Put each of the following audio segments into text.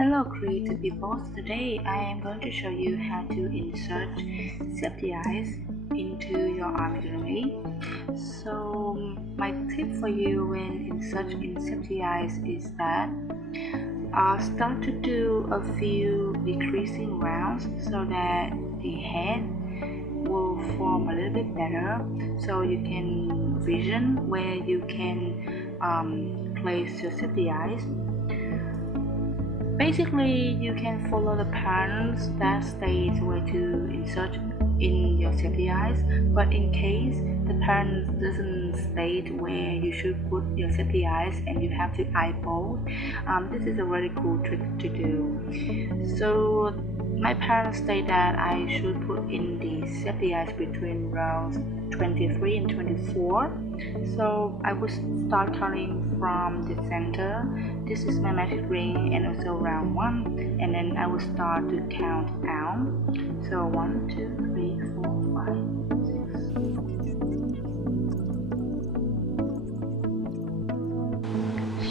Hello creative people, today I am going to show you how to insert safety eyes into your amigurumi. So my tip for you when inserting safety eyes is that start to do a few decreasing rounds so that the head will form a little bit better, so you can vision where you can place your safety eyes. Basically, you can follow the patterns that state where to insert in your safety eyes, but in case the pattern doesn't state where you should put your safety eyes and you have to eyeball, this is a very cool trick to do. So my parents state that I should put in the safety eyes between rows 23 and 24. So I would start counting from the center. This is my magic ring and also round 1, and then I will start to count down. So 1, 2, 3, 4, 5, 6.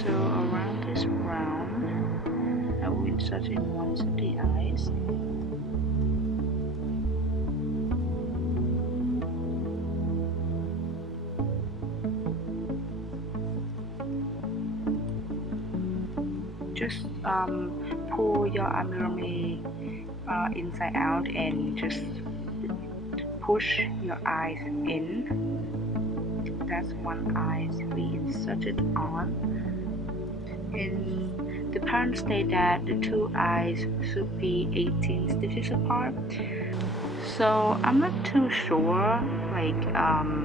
So around this round, I will insert in one of the eyes. Just pull your amigurumi inside out and just push your eyes in. That's one eye we inserted on, and the parents state that the two eyes should be 18 stitches apart. So I'm not too sure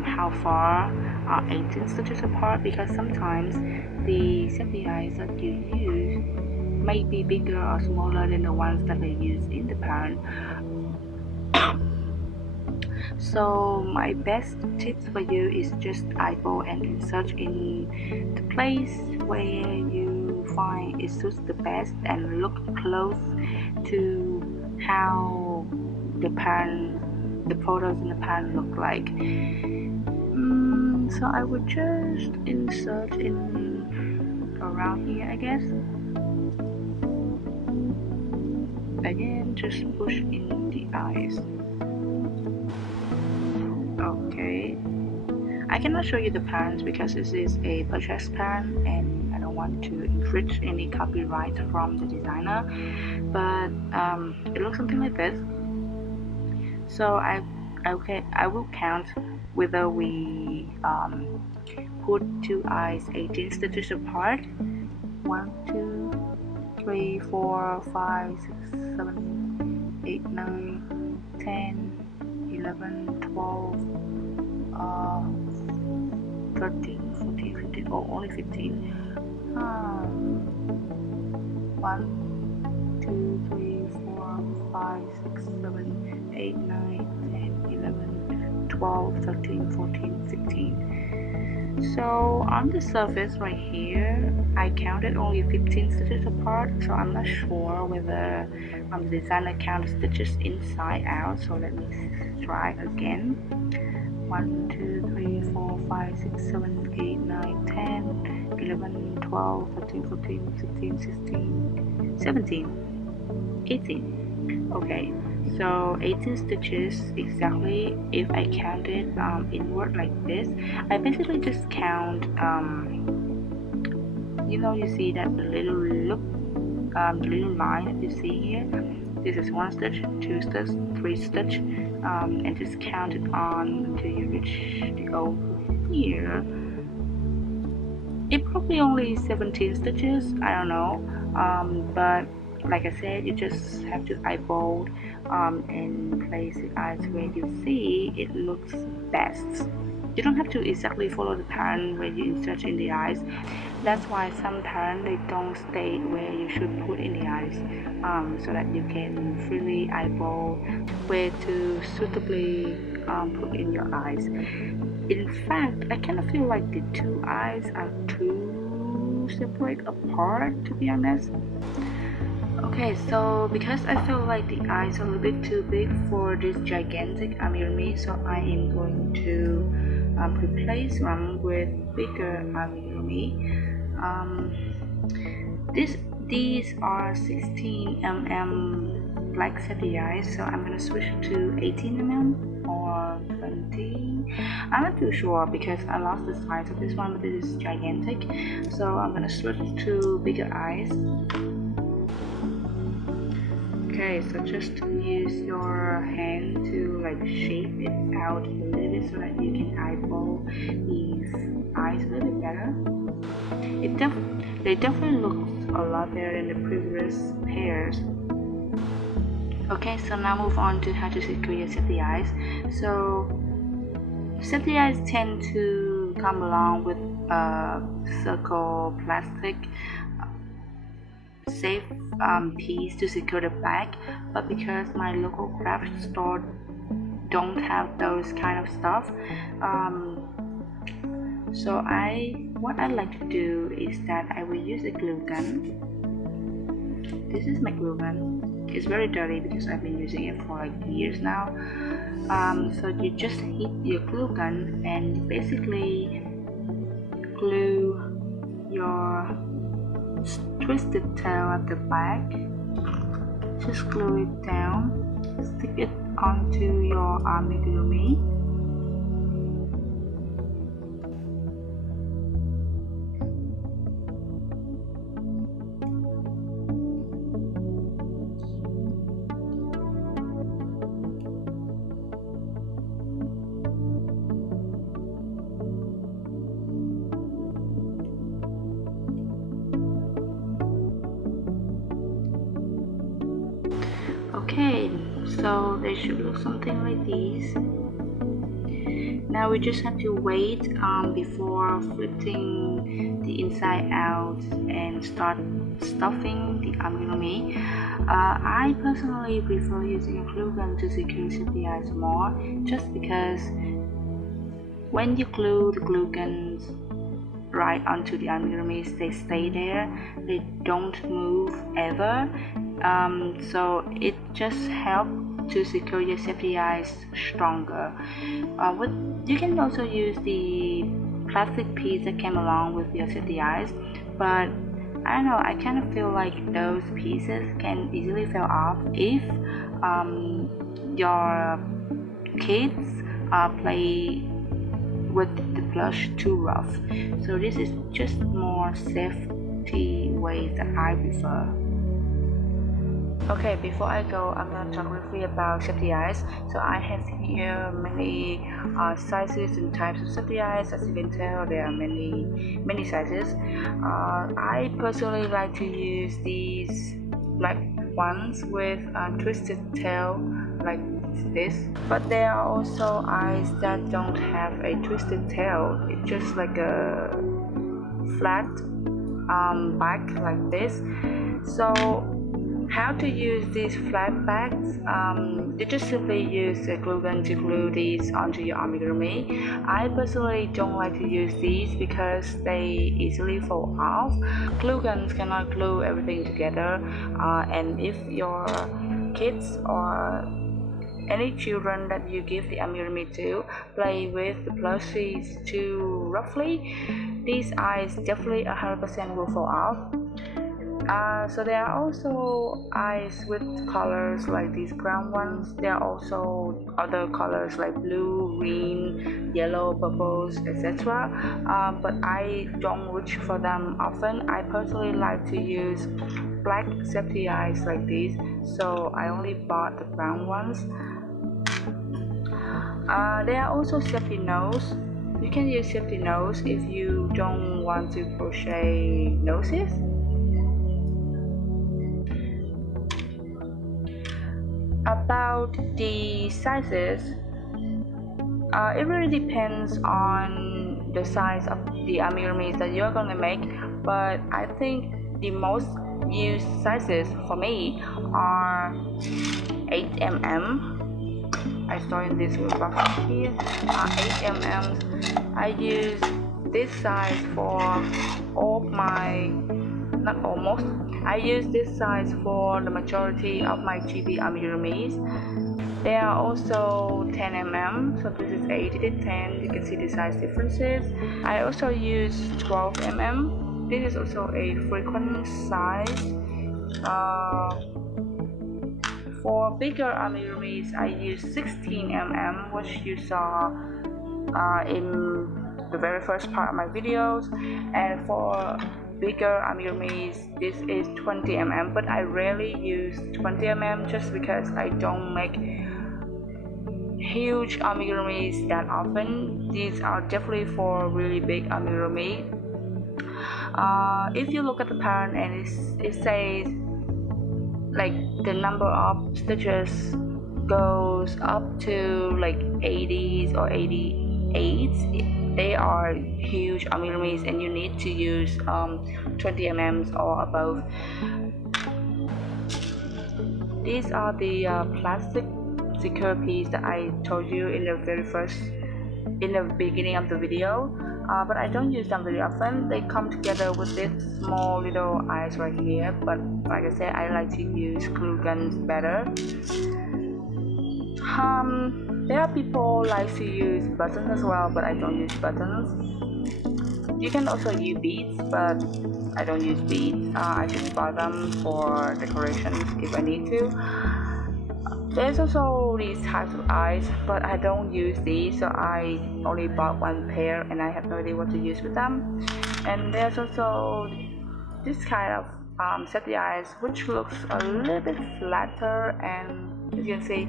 how far are 18 stitches apart, because sometimes the safety eyes that you use may be bigger or smaller than the ones that they use in the pattern. So my best tips for you is just eyeball and insert in the place where you find it suits the best, and look close to how the pattern, the photos in the pattern look like. So I would just insert in around here, I guess. Again, just push in the eyes. Okay, I cannot show you the patterns because this is a purchase pattern and I don't want to infringe any copyright from the designer, but it looks something like this. So I will count whether we put two eyes 18 stitches apart. 1, 2, 3, 4, 5, 6, 7, 8, 9, 10, 11, 12, 13, 14, 15, oh, only 15. 1, 2, 3, 4, 5, 6, 7, 8, 9, 10, 11, 12, 13, 14, 15. So on the surface right here, I counted only 15 stitches apart, so I'm not sure whether the designer counted stitches inside out. So let me try again. 1, 2, 3, 4, 5, 6, 7, 8, 9, 10, 11, 12, 13, 14, 15, 16, 17, 18. Okay, so 18 stitches exactly. If I count it inward like this, I basically just count you see that the little loop, the little line that you see here, this is 1 stitch, 2 stitch, 3 stitch, and just count it on until you reach the over here. It probably only 17 stitches, I don't know, but like I said, you just have to eyeball and place the eyes where you see it looks best. You don't have to exactly follow the pattern where you insert in the eyes. That's why some pattern they don't state where you should put in the eyes, so that you can freely eyeball where to suitably put in your eyes. In fact, I kind of feel like the two eyes are too separate apart, to be honest. Okay, so because I feel like the eyes are a little bit too big for this gigantic amigurumi, so I am going to replace one with bigger amigurumi. These are 16 mm black safety eyes, so I'm gonna switch to 18 mm or 20. I'm not too sure because I lost the size of this one, but this is gigantic, so I'm gonna switch to bigger eyes. Okay, so just use your hand to like shape it out a little bit so that you can eyeball these eyes a little bit better. They definitely look a lot better than the previous pairs. Okay, so now move on to how to secure your safety eyes. So safety eyes tend to come along with a circle plastic safe piece to secure the back, but because my local craft store don't have those kind of stuff, so what I like to do is that I will use a glue gun. This is my glue gun. It's very dirty because I've been using it for like years now. So you just hit your glue gun and basically glue your twisted tail at the back. Just glue it down, stick it onto your amigurumi. Okay, so they should look something like this. Now we just have to wait before flipping the inside out and start stuffing the amigurumi. I personally prefer using a glue gun to secure the eyes more, just because when you glue the glue guns right onto the amigurumi, they stay there, they don't move ever. So it just helps to secure your safety eyes stronger. You can also use the plastic piece that came along with your safety eyes, but I don't know, I kind of feel like those pieces can easily fall off if your kids play with the blush too rough. So this is just more safety ways that I prefer. Okay, before I go, I'm going to talk briefly about safety eyes. So I have here many sizes and types of safety eyes. As you can tell, there are many sizes. I personally like to use these black ones with a twisted tail like this. But there are also eyes that don't have a twisted tail. It's just like a flat back like this. So how to use these flat backs? You just simply use a glue gun to glue these onto your amigurumi. I personally don't like to use these because they easily fall off. Glue guns cannot glue everything together, and if your kids or any children that you give the amigurumi to play with the plushies too roughly, these eyes definitely 100% will fall off. So there are also eyes with colors like these brown ones. There are also other colors like blue, green, yellow, purples, etc. But I don't reach for them often. I personally like to use black safety eyes like these, so I only bought the brown ones. There are also safety nose. You can use safety nose if you don't want to crochet noses. About the sizes, it really depends on the size of the amigurumis that you're going to make, but I think the most used sizes for me are 8 mm. I store in this box here. 8 mm. I use this size for all my, not almost, I use this size for the majority of my chibi amigurumis. There are also 10 mm, so this is 8 to 10, you can see the size differences. I also use 12 mm. This is also a frequent size. For bigger amigurumis, I use 16 mm, which you saw in the very first part of my videos, and for bigger amigurumis this is 20 mm, but I rarely use 20 mm just because I don't make huge amigurumis that often. These are definitely for really big amigurumi. If you look at the pattern and it says like the number of stitches goes up to like 80s or 88s, they are huge amigurumis and you need to use 20 mm or above. These are the plastic secure piece that I told you in the beginning of the video, but I don't use them very often. They come together with this small little eyes right here, but like I said, I like to use glue guns better. There are people like to use buttons as well, but I don't use buttons. You can also use beads, but I don't use beads. I just buy them for decorations if I need to. There's also these types of eyes, but I don't use these, so I only bought one pair and I have no idea what to use with them. And there's also this kind of set the eyes, which looks a little bit flatter, and as you can see,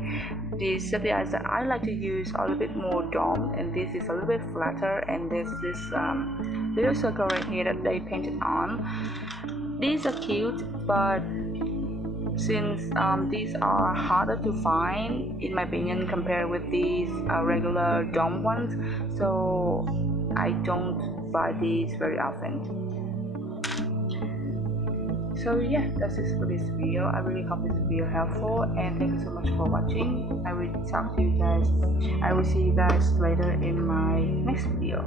the set the eyes that I like to use are a little bit more domed, and this is a little bit flatter, and there's this little circle right here that they painted on. These are cute, but since these are harder to find in my opinion compared with these regular dome ones, so I don't buy these very often. So yeah, that's it for this video. I really hope this video helpful, and thank you so much for watching. I will see you guys later in my next video.